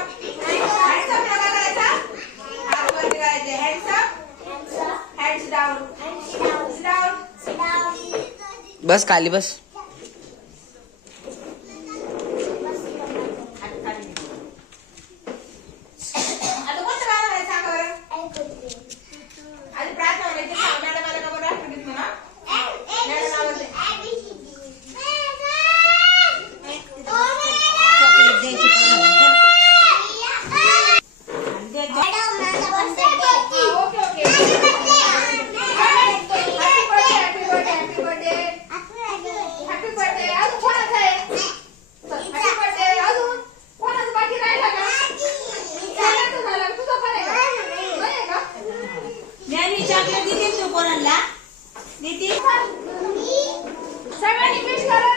Hands up नका करायचा, हात वरती करायचे. Hands up, hands down, down. बस खाली बस. आता कोणतं गाणं आहे सांगा बरं. आधी प्रार्थना म्हणायची. मॅडम मला का बरं राष्ट्र गीत म्हणा. मॅडम आवाज सगळ्यांनी विश करा.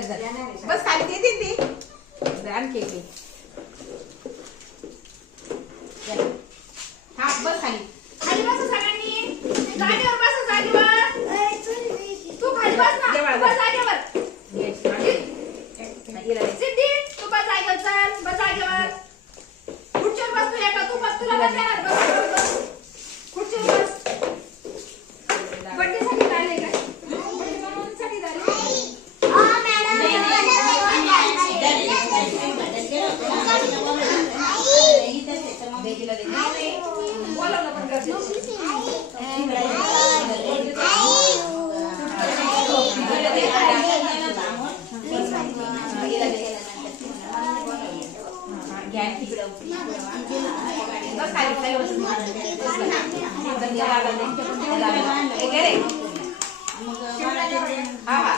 सगळ्यांनी बस खाली देते ती आणखी हा बस खाली खाली बस सगळ्यांनी जागेवर बस जागेवर तू खाली बस ना बस जागेवर सिद्धी तू बस जागेवर चल बस जागेवर खुर्चीवर बस तू एका तू बस तुला बस येणार बस खुर्चीवर बस बड्डेसाठी झाले काय बनवण्यासाठी झाले बोलावलं पण हा हा